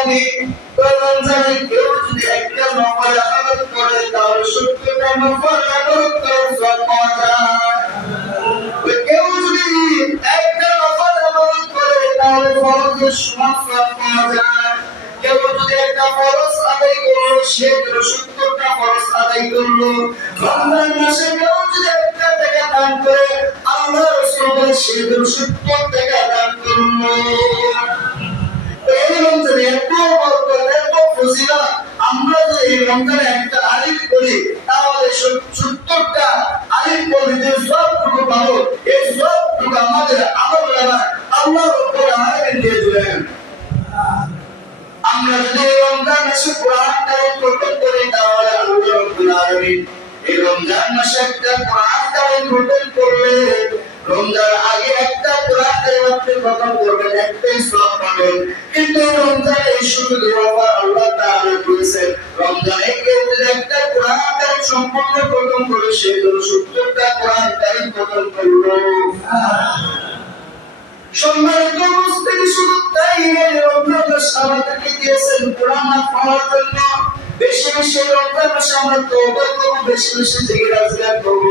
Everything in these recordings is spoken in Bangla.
আমি রমজানে কেউ যদি একটা নফল ইবাদত করে তাহলে 70টা নফল ইবাদত করার সওয়াব পাওয়া যায়। কেউ যদি একটা নফল ইবাদত করে তাহলে ফরজের সমান সওয়াব পাওয়া যায়। কেউ যদি একটা ফরজ আদায় করলো সে 70টা ফরজ আদায় করলো। রমজান মাসে কেউ যদি একটা টাকা দান করে আল্লাহ রাসূল সে 70 টাকা দান করলো। এই রমজানে এত বরকত এত ফজিলত, আমরা যদি এই রমজানে একটা আলিফ করি তাহলে 70টা আলিফ পড়লে সবটুকু পাবো। এই সবটুকু আমাদের আমল নামায় আল্লাহ রাব্বুল আলামিন দিয়ে দিলেন। আমরা যদি রমজান মাসে কোরআন তেলাওয়াত করতে পারি তাহলে আল্লাহ রাব্বুল আলামিন এই রমজান মাসে একটা কোরআন তেলাওয়াত করলে রমজান আগে একটা কোরআন তেলাওয়াত খতম করবেন একটাই সওয়াব পাবেন। কিন্তু রমজানে শুধু দুবার আল্লাহ তাআলা বলেছেন রমজানে কেউ যদি একটা কোরআন তেলাওয়াত সম্পূর্ণ খতম করে সে 70টা কোরআন তেলাওয়াত খতম করলো। সম্মানিত মুসলিম, শুধু তাই নয়, রমজান মাস আমাদেরকে দিয়েছেন কোরআন পড়ার জন্য। বেশি বেশি রমজান মাসে আমরা তওবা করব, বেশি বেশি জিকির-আজকার করব,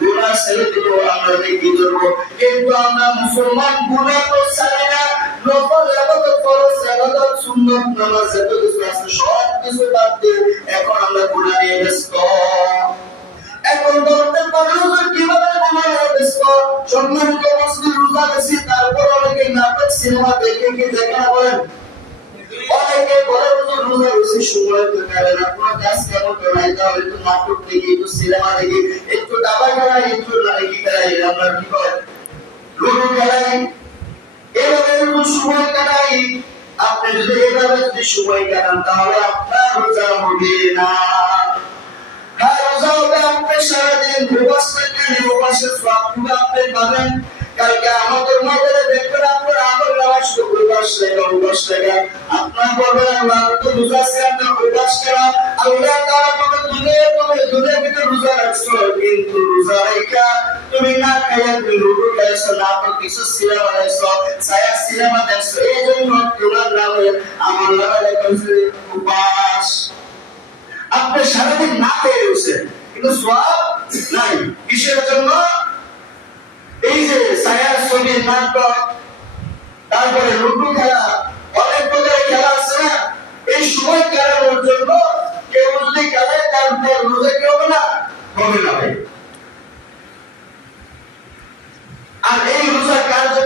গুনাহ ছেড়ে দেব, আমরা নেকি করব। কিন্তু আমরা মুসলমান গুনাহ তো ছাড়ি না, নফল ইবাদত, ফরজ ইবাদত, সুন্নাত নামাজ যত কিছু আছে সব কিছু বাদ দিয়ে এখন আমরা গুনাহ নিয়ে ব্যস্ত। এখন বলতে পারো কিভাবে গুনাহ নিয়ে ব্যস্ত? সম্মানিত মুসলিম, রোজা রেখেছি তারপর অনেকে নাটক সিনেমা দেখে কি দেখে না বলেন? অনেকে বলে রোজা রেখেছি সময় তো কাটে না, কোনো কাজ কেমন তো নাই, তাহলে একটু নাটক দেখি, একটু সিনেমা দেখি, একটু দাবা খেলাই, একটু নাকি খেলাই, আমরা কি করি লুডো খেলাই, এভাবে সময় কাটাই। আপনি যদি এভাবে যদি সময় কাটান তাহলে আপনার রোজা হবে না। হ্যাঁ, রোজা হবে, আপনি সারাদিন উপবাস থাকবেন, উপবাসের সওয়াব আপনি পাবেন। কালকে আমাদের মধ্যে দেখবেন আপনার আমল নামাজ উপবাস লেখা আপনার বলবেন আল্লাহ তো রোজা আছে, আপনার উপবাস করা আল্লাহ তাআলা বলেন দুনিয়ার ভিতরে রোজা রাখছো, কিন্তু রোজা রাখা তুমি না খাইয়া তুমি রুডু খাইছো, না তো কিছু সিনেমা দেখছো, ছায়া সিনেমা দেখছো, এই জন্য তোমার নামে আমার নামে লেখা হয়েছে উপবাস। আপনি সারাদিন না খেয়ে রয়েছেন কিন্তু সওয়াব নাই। কিসের জন্য? এই যে ছায়া ছবি, নাটক, তারপরে লুডু খেলা, অনেক প্রকারের খেলা আছে না, এই সময় কাটানোর জন্য কেউ যদি খেলায় তারপর রোজা কি হবে না? হবে না ভাই। আর এই রোজা কার জন্য